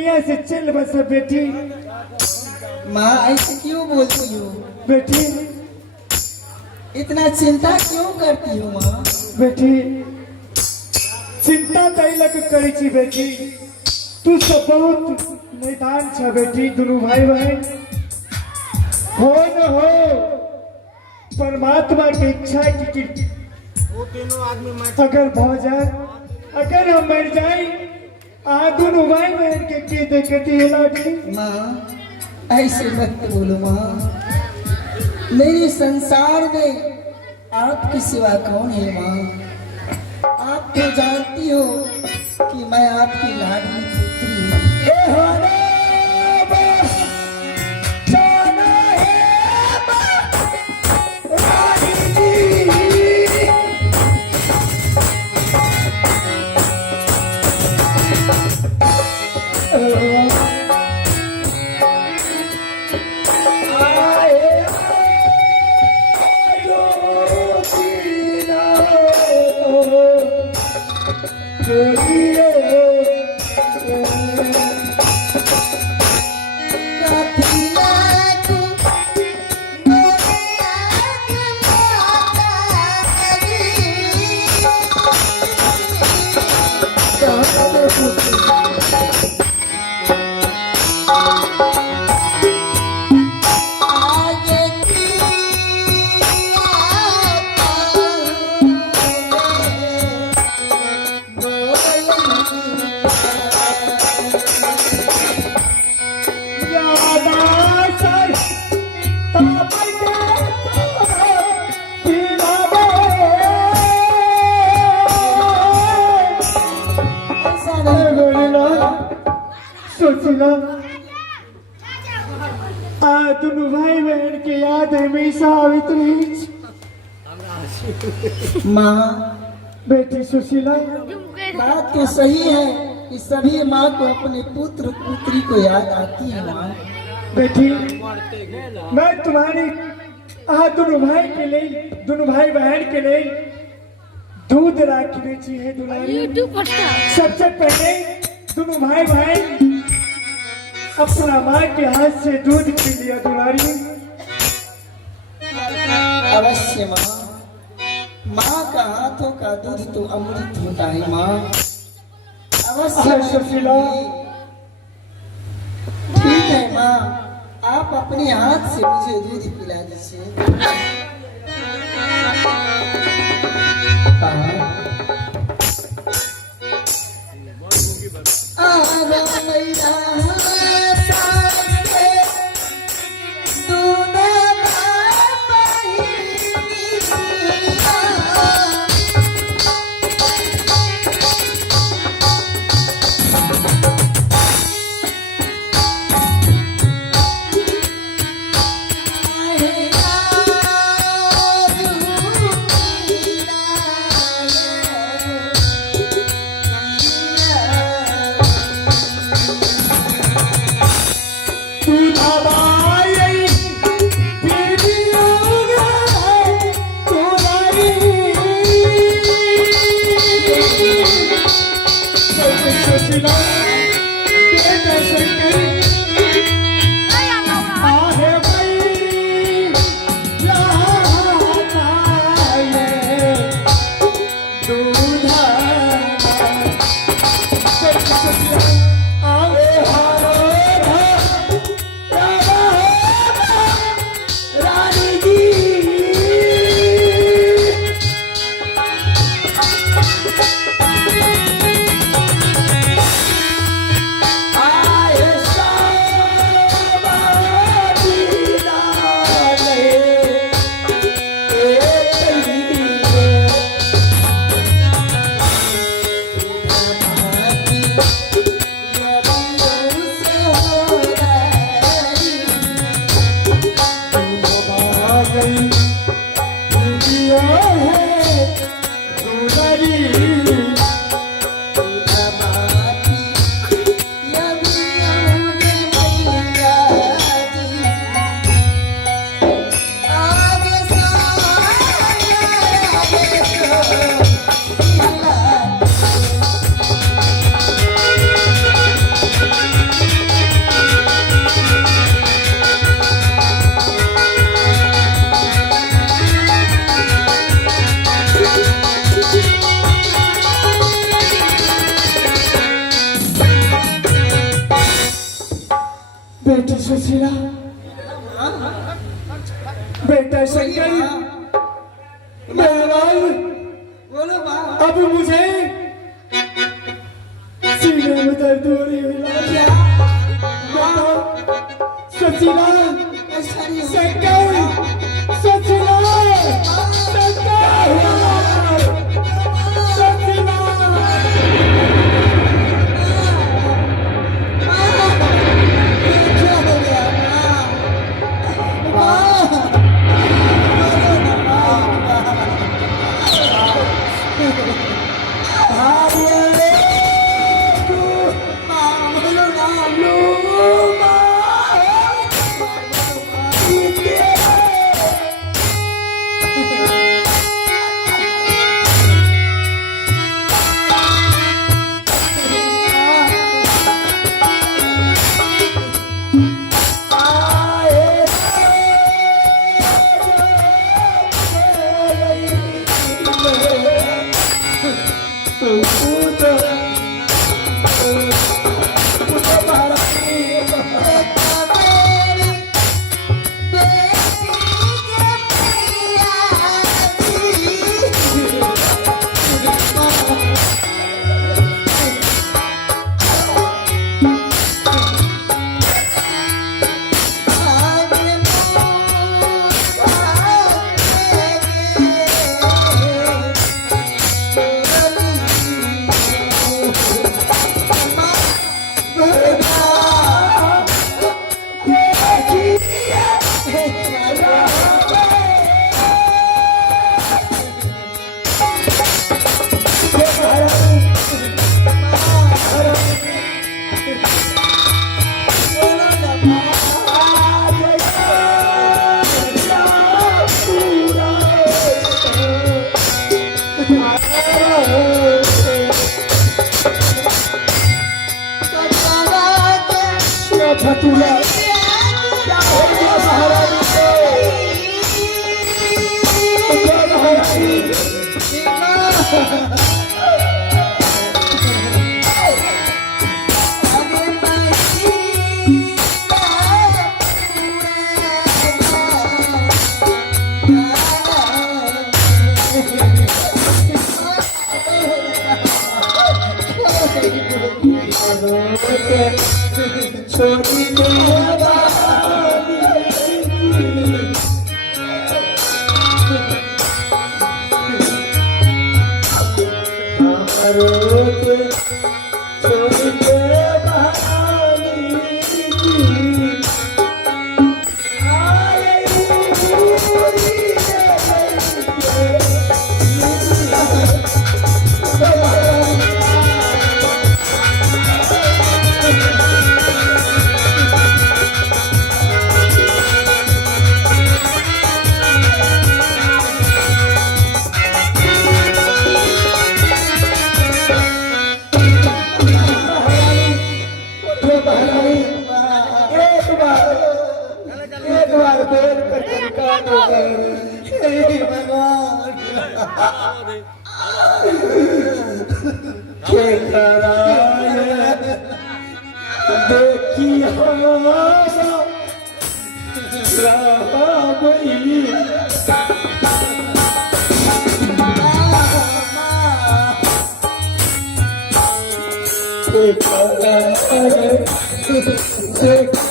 यहाँ से चल बस बेटी। माँ ऐसे क्यों बोलती हो बेटी? इतना चिंता क्यों करती हो माँ? बेटी चिंता तैलक करी छी बेटी। तू सब बहुत मैदान छ बेटी। दोनों भाई बहन हो न हो परमात्मा की इच्छा की वो तीनों आदमी अगर भौ जाए, अगर हम मर जाए दोनों भाई बहन के देखती है लाडली। माँ ऐसे मत बोलो माँ। मेरे संसार में आपके सिवा कौन है माँ? आप तो जानती हो कि मैं आपकी लाडली पुत्री हूँ। दोनों भाई बहन की याद हमेशा आवित रही। माँ बेटी सुशीला बात तो सही है कि सभी माँ को अपने पुत्र पुत्री को याद आती है माँ। बेटी मैं तुम्हारी दोनों भाई के लिए, दोनों भाई बहन के लिए दूध रखने चाहिए दुलारी। सबसे पहले दोनों भाई बहन अपना माँ के हाथ से दूध पी लिया दुलारी। अवश्य माँ। माँ का हाथों का दूध तो अमृत होता है माँ। अवश्य सुशीला। ठीक है माँ, आप अपने हाथ से मुझे दूध पिला दीजिए। बेटी सुशीला, बेटा शंकर, मेहरबान, बोलो माँ। अब मुझे सीने में दर्द हो रही है। क्या सुशीला, ऐसा नहीं हो शंकर, सुशीला, शंकर, सुशीला। क्या हो गया माँ? फतूला छोटी देखी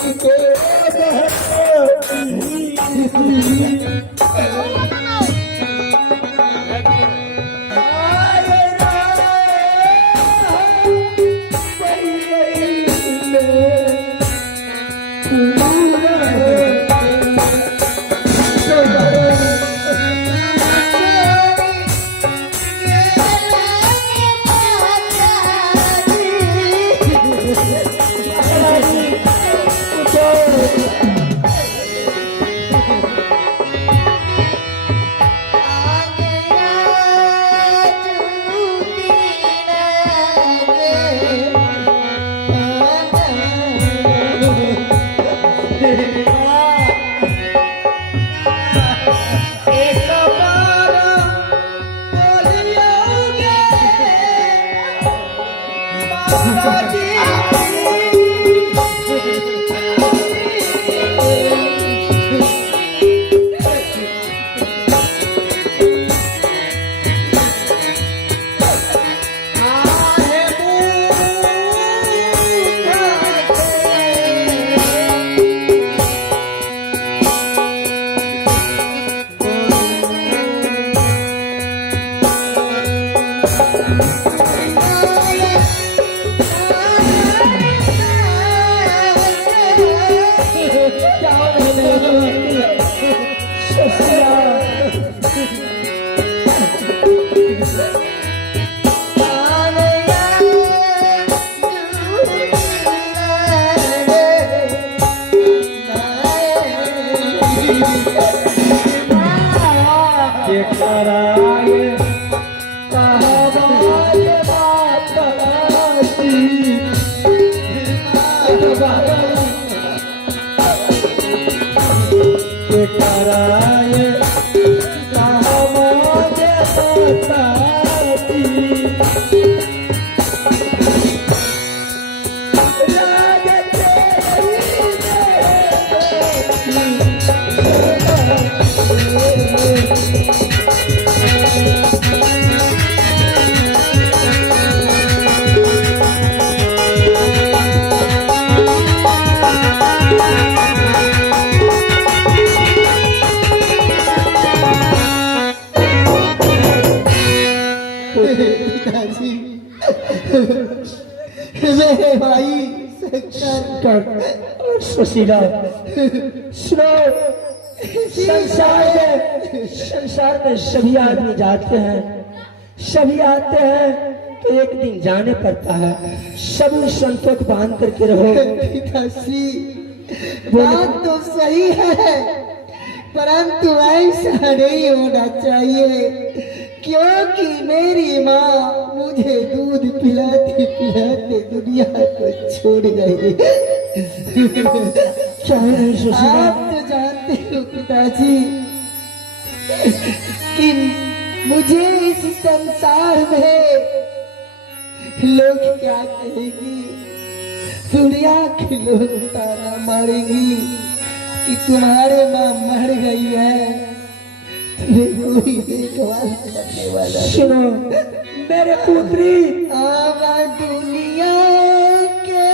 के कराए कहवाए बापराती के कराए कहवाए बापराती पिताजी, मेरे भाई सुशीला सुनो, संसार में सभी आदमी जाते हैं, सभी आते हैं, तो एक दिन जाने पड़ता है। सभी संतों को बांध करके रहो। पिताजी, बात तो सही है, परंतु ऐसा नहीं होना चाहिए, क्योंकि मेरी माँ मुझे दूध पिलाते पिलाते दुनिया को छोड़ गई। आप तो जानते हो पिताजी कि मुझे इस संसार में लोग क्या कहेंगे, दुनिया के लोग ताना मारेंगी कि तुम्हारे माँ मर गई है, कोई देखभाल करने वाला। सुनो मेरे पुत्री, आवा दुनिया के